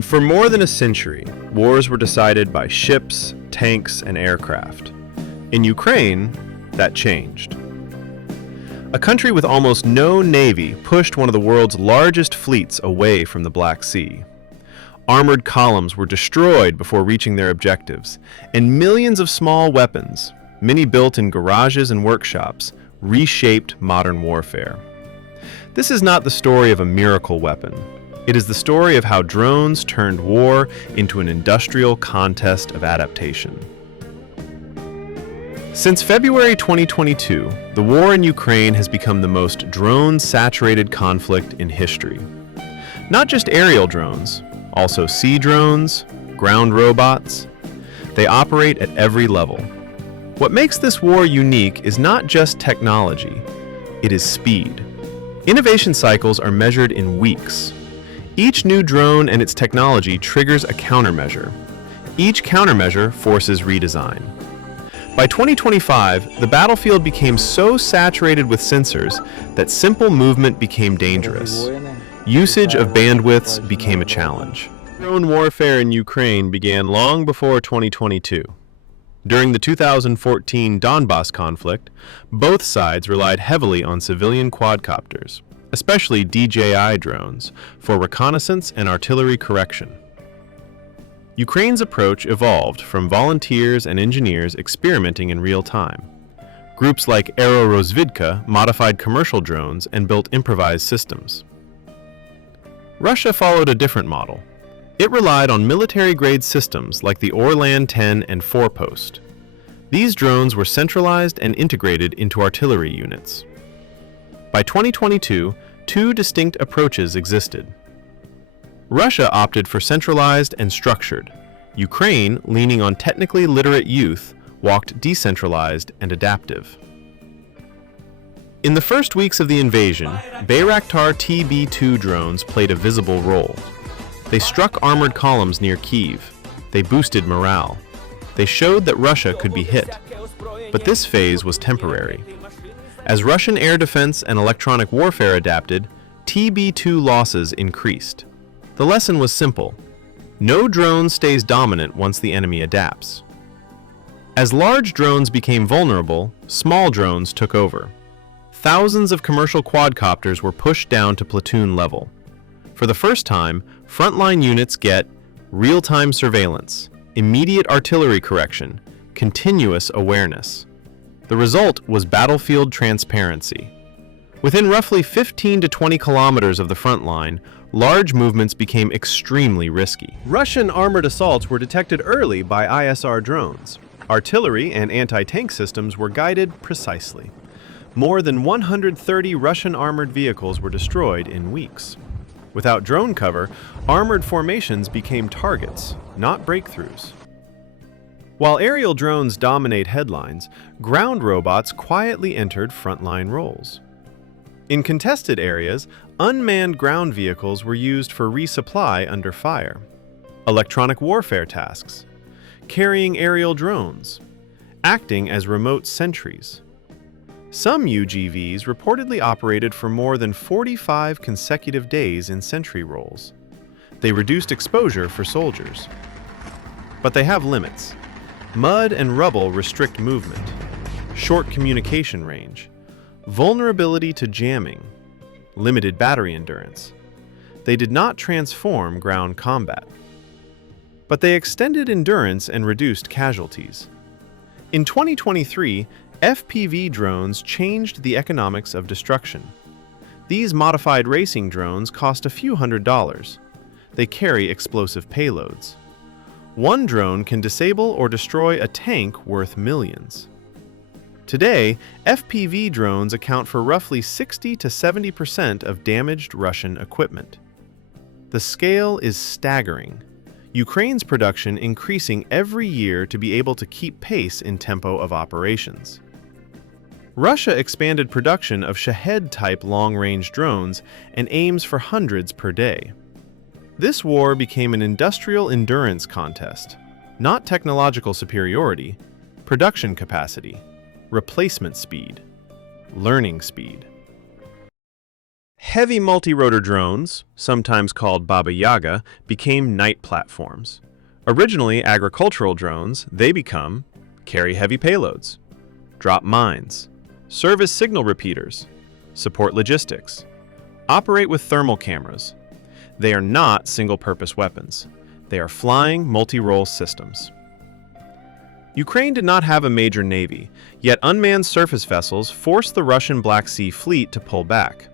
For more than a century, wars were decided by ships, tanks, and aircraft. In Ukraine, that changed. A country with almost no navy pushed one of the world's largest fleets away from the Black Sea. Armored columns were destroyed before reaching their objectives, and millions of small weapons, many built in garages and workshops, reshaped modern warfare. This is not the story of a miracle weapon. It is the story of how drones turned war into an industrial contest of adaptation. Since February 2022, the war in Ukraine has become the most drone-saturated conflict in history. Not just aerial drones, also sea drones, ground robots. They operate at every level. What makes this war unique is not just technology, it is speed. Innovation cycles are measured in weeks. Each new drone and its technology triggers a countermeasure. Each countermeasure forces redesign. By 2025, the battlefield became so saturated with sensors that simple movement became dangerous. Usage of bandwidths became a challenge. Drone warfare in Ukraine began long before 2022. During the 2014 Donbas conflict, both sides relied heavily on civilian quadcopters, especially DJI drones, for reconnaissance and artillery correction. Ukraine's approach evolved from volunteers and engineers experimenting in real time. Groups like Aerorozvidka modified commercial drones and built improvised systems. Russia followed a different model. It relied on military-grade systems like the Orlan 10 and 4-post. These drones were centralized and integrated into artillery units. By 2022, two distinct approaches existed. Russia opted for centralized and structured. Ukraine, leaning on technically literate youth, walked decentralized and adaptive. In the first weeks of the invasion, Bayraktar TB2 drones played a visible role. They struck armored columns near Kyiv. They boosted morale. They showed that Russia could be hit. But this phase was temporary. As Russian air defense and electronic warfare adapted, TB2 losses increased. The lesson was simple. No drone stays dominant once the enemy adapts. As large drones became vulnerable, small drones took over. Thousands of commercial quadcopters were pushed down to platoon level. For the first time, frontline units get real-time surveillance, immediate artillery correction, continuous awareness. The result was battlefield transparency. Within roughly 15 to 20 kilometers of the front line, large movements became extremely risky. Russian armored assaults were detected early by ISR drones. Artillery and anti-tank systems were guided precisely. More than 130 Russian armored vehicles were destroyed in weeks. Without drone cover, armored formations became targets, not breakthroughs. While aerial drones dominate headlines, ground robots quietly entered frontline roles. In contested areas, unmanned ground vehicles were used for resupply under fire, electronic warfare tasks, carrying aerial drones, acting as remote sentries. Some UGVs reportedly operated for more than 45 consecutive days in sentry roles. They reduced exposure for soldiers. But they have limits. Mud and rubble restrict movement, short communication range, vulnerability to jamming, limited battery endurance. They did not transform ground combat, but they extended endurance and reduced casualties. In 2023, FPV drones changed the economics of destruction. These modified racing drones cost a few $100s. They carry explosive payloads. One drone can disable or destroy a tank worth millions. Today, FPV drones account for roughly 60 to 70% of damaged Russian equipment. The scale is staggering. Ukraine's production increasing every year to be able to keep pace in tempo of operations. Russia expanded production of Shahed-type long-range drones and aims for hundreds per day. This war became an industrial endurance contest, not technological superiority, production capacity, replacement speed, learning speed. Heavy multi-rotor drones, sometimes called Baba Yaga, became night platforms. Originally agricultural drones, they become carry heavy payloads, drop mines, serve as signal repeaters, support logistics, operate with thermal cameras. They are not single-purpose weapons. They are flying multi-role systems. Ukraine did not have a major navy, yet unmanned surface vessels forced the Russian Black Sea Fleet to pull back.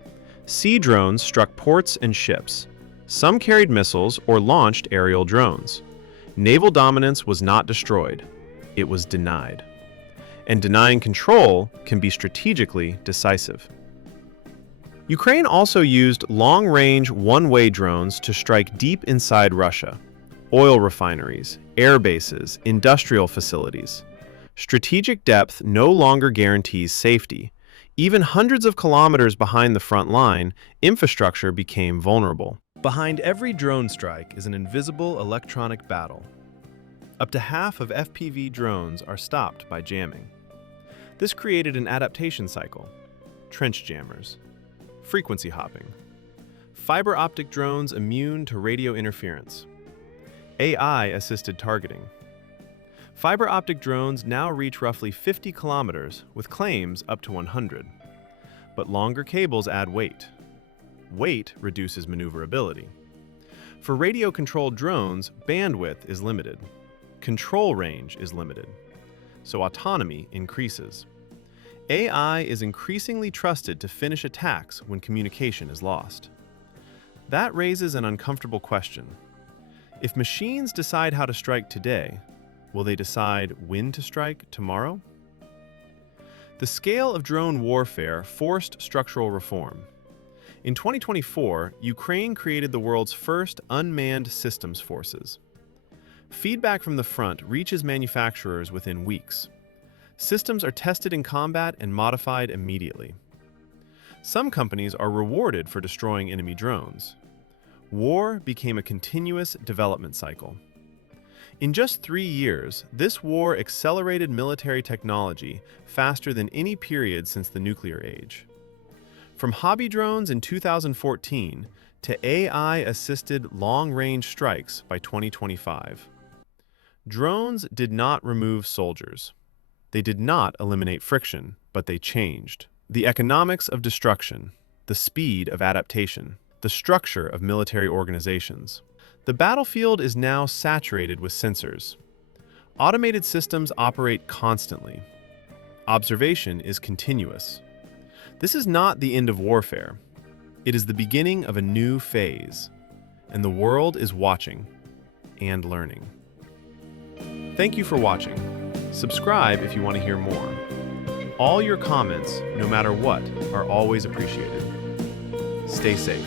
Sea drones struck ports and ships. Some carried missiles or launched aerial drones. Naval dominance was not destroyed. It was denied. And denying control can be strategically decisive. Ukraine also used long-range one-way drones to strike deep inside Russia. Oil refineries, air bases, industrial facilities. Strategic depth no longer guarantees safety. Even hundreds of kilometers behind the front line, infrastructure became vulnerable. Behind every drone strike is an invisible electronic battle. Up to half of FPV drones are stopped by jamming. This created an adaptation cycle. Trench jammers, frequency hopping, fiber optic drones immune to radio interference, AI-assisted targeting. Fiber optic drones now reach roughly 50 kilometers, with claims up to 100. But longer cables add weight. Weight reduces maneuverability. For radio-controlled drones, bandwidth is limited. Control range is limited. So autonomy increases. AI is increasingly trusted to finish attacks when communication is lost. That raises an uncomfortable question. If machines decide how to strike today, will they decide when to strike tomorrow? The scale of drone warfare forced structural reform. In 2024, Ukraine created the world's first unmanned systems forces. Feedback from the front reaches manufacturers within weeks. Systems are tested in combat and modified immediately. Some companies are rewarded for destroying enemy drones. War became a continuous development cycle. In just 3 years, this war accelerated military technology faster than any period since the nuclear age. From hobby drones in 2014 to AI-assisted long-range strikes by 2025. Drones did not remove soldiers. They did not eliminate friction, but they changed the economics of destruction, the speed of adaptation, the structure of military organizations. The battlefield is now saturated with sensors. Automated systems operate constantly. Observation is continuous. This is not the end of warfare. It is the beginning of a new phase, and the world is watching and learning. Thank you for watching. Subscribe if you want to hear more. All your comments, no matter what, are always appreciated. Stay safe.